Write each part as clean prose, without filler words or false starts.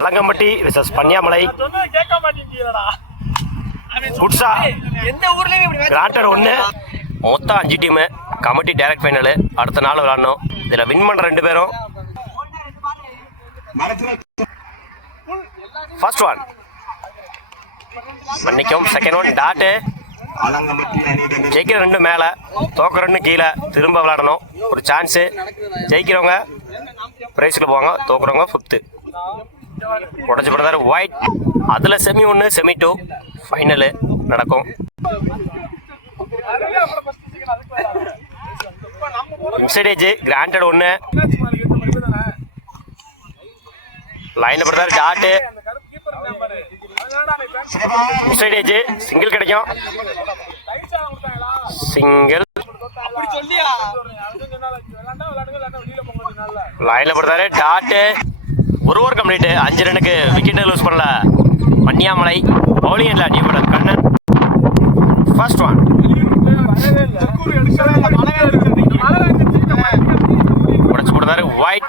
அலங்கம்பட்டி versus பன்னியாமலை குட்ஸா granted 1 மொத்தம் 5 team committee direct final அடுத்த நாள் விளாடணும். இதில் வின் பண்ணுற 2 பேரும் ஃபர்ஸ்ட் ஒன் மன்னிக்கும், செகண்ட் ஒன் டாட்டு. ஜெயிக்கிற 2 மேலே, தோக்கிற 2 கீழே திரும்ப விளாடணும். ஒரு சான்ஸு, ஜெயிக்கிறவங்க ப்ரைஸில் போவாங்க, தோக்குறவங்க 5th. உடச்சி போடுறாரு ஒயிட். அதில் செமி 1 செமி 2 ஃபைனலு நடக்கும். இன்சைடேஜ் கிராண்டட் 1 லைனில் போடுறாரு டாட்டு. இன்சைடேஜ் சிங்கிள் கிடைக்கும், சிங்கிள் லைனில் போடுறாரு டாட்டு. ஒரு ஓவர் கம்ப்ளீட். 5 ரன்னுக்கு விக்கெட்டை லூஸ் பண்ணல பன்னியாமலை. பவுலிங் இல்லை new bowler Kannan. First one உடச்சு போடுறாரு ஒயிட்.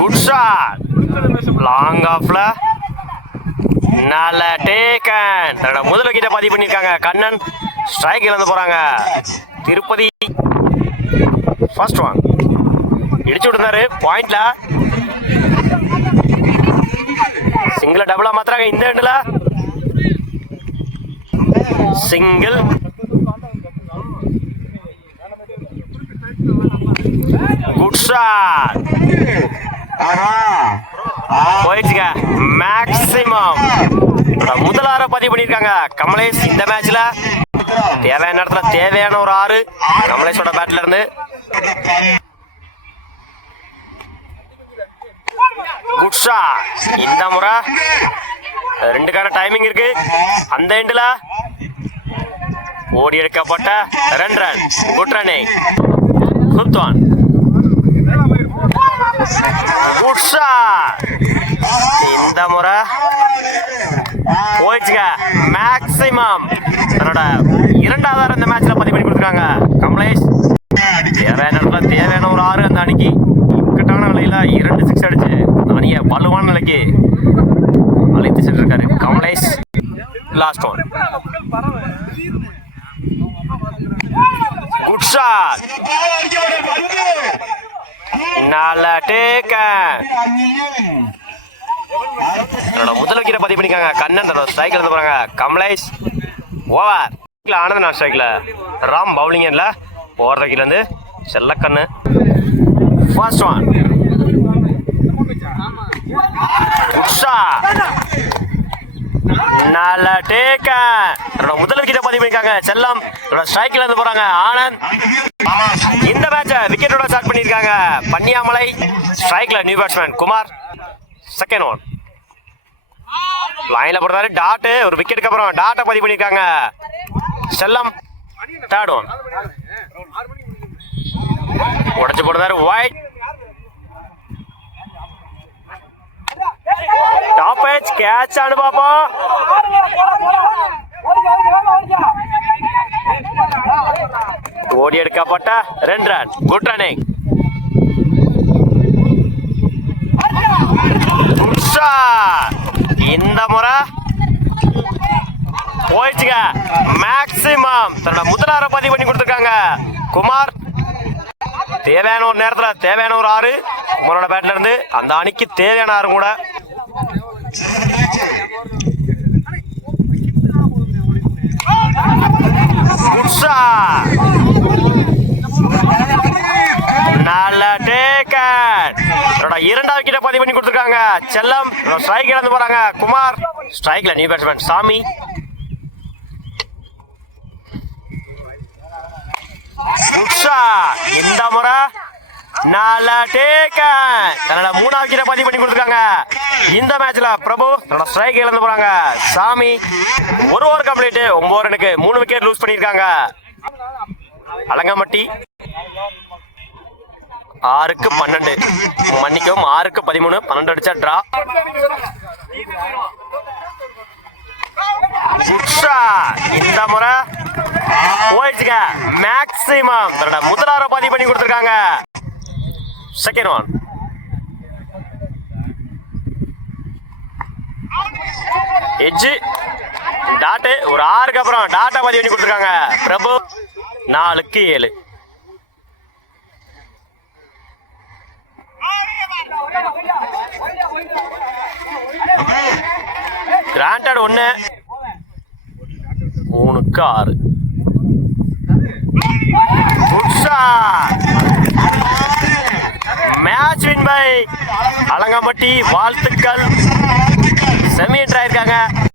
குட் ஷாட், லாங் ஆஃப்ல நல்ல டேக்கன். தன்னோட முதல் விக்கெட்டை பதிவு பண்ணியிருக்காங்க கண்ணன். ஸ்ட்ரைக் இழந்து போறாங்க திருப்பதி. ஃபர்ஸ்ட் ஒன் இடிச்சு விட்டுருந்தாரு பாயிண்ட்ல. சிங்கிள டபுளா மாத்துறாங்க இந்த எண்ட்ல. சிங்கிள் குட் ஷாட் போயிடுச்சுங்க. மேக்ஸிமம் முதல் 6 பதிவு பண்ணியிருக்காங்க கமலேஷ். இந்த மேட்ச்ல தேவையான இடத்துல தேவையான ஒரு 6 கமலேஷோட பேட்ல இருந்து. Good shot. இந்த முறை 2க்கான டைமிங் இருக்கு. அந்த எண்ட்ல ஓடி எடுக்கப்பட்ட 2 run. Good running. Fifth one good shot. இந்த முறை போயிடுச்சுங்க. மேக்ஸிமம் தன்னோட 2வது இந்த மேட்ச்ல பதிவு பண்ணி கொடுத்துருக்காங்க கமலேஷ். தேவையான இடத்துல தேவையான ஒரு 6 அந்த அணிக்கு. இக்கட்டான நிலையில 2 6 அடிச்சு அணியை வலுவான நிலைக்கு அழைத்து சென்றிருக்காரு Kamlesh. Last one good shot, நல்ல டேக்கன். முதல் விக்கெட்டை பதிவு பண்ணிருக்காங்க கண்ணன். ஸ்ட்ரைக்ல இருந்து போறாங்க கமலேஷ். ஓவர் ஆனந்த் நான் ஸ்ட்ரைக்ல. ராம் பவுலிங் இல்ல ஓடுறதுல இருந்து செல்லக்கண்ணு. ஃபர்ஸ்ட் ஒன் நல்ல டேக்கன். முதல் விக்கெட்டை பதிவு பண்ணிருக்காங்க செல்லம். ஸ்ட்ரைக்ல இருந்து போறாங்க ஆனந்த். இந்த மேட்சை விக்கெட்டோட ஸ்டார்ட் பண்ணிருக்காங்க பன்னியாமலை. ஸ்ட்ரைக்ல new batsman Kumar. Second one லைன்ல போடுறாரு டாட். ஒரு விக்கெட்டுக்கு அப்புறம் டாட்டை பதிவு பண்ணிருக்காங்க செல்லம். தேர்ட் ஒன் உடச்சு போடுறாரு ஒயிட். டாப் எட்ஜ் கேட்ச் ஆனு பாப்போம். ஓடி எடுக்கப்பட்ட 2 ரன். Good running. இந்த முறை போயிடுச்சுங்க. மேக்ஸிமம் தன்னோட முதல் 6 பதிவு பண்ணி கொடுத்துருக்காங்க குமார். தேவையான ஒரு நேரத்துல தேவையான ஒரு 6 குமாரோட பேட்ல இருந்து. அந்த அணிக்கு தேவையான 6 கூட. நல்ல டேக்கன். 2வது விக்கெட்டை பதிவு பண்ணி கொடுத்துருக்காங்க செல்லம். ஸ்ட்ரைக் இழந்து போறாங்க குமார். ஸ்ட்ரைக்ல நியூ பேட்ஸ்மேன் சாமி. இந்த முறை நல்ல டேக்கன். தன்னோட 3வது விக்கெட்டை பதிவு பண்ணி கொடுத்துருக்காங்க இந்த மேட்ச்ல பிரபு. தன்னோட ஸ்ட்ரைக் இழந்து போறாங்க சாமி. ஒரு ஓவர் கம்ப்ளீட். 9 ரன்னுக்கு 3 விக்கெட் லூஸ் பண்ணிருக்காங்க அலங்கம்பட்டி. 6க்கு 12 மன்னிக்கவும் 6க்கு 13 12 அடிச்சா டிரா. உஷா இந்த முறை போயிடுச்சுங்க. மேக்ஸிமம் தன்னோட முதலார பதிவு பண்ணி கொடுத்துருக்காங்க. செகண்ட் ஒன் எஜ்ஜு டாட்டு ஒரு 6க்கு அப்புறம் டாட்டா பதிவு பண்ணி கொடுத்துருக்காங்க. பிரபு 4க்கு 7. கிராண்டட் 1 3க்கு 6. Match win by Alangampatti. வாழ்த்துக்கள். செமி என்ட்ராயிருக்காங்க.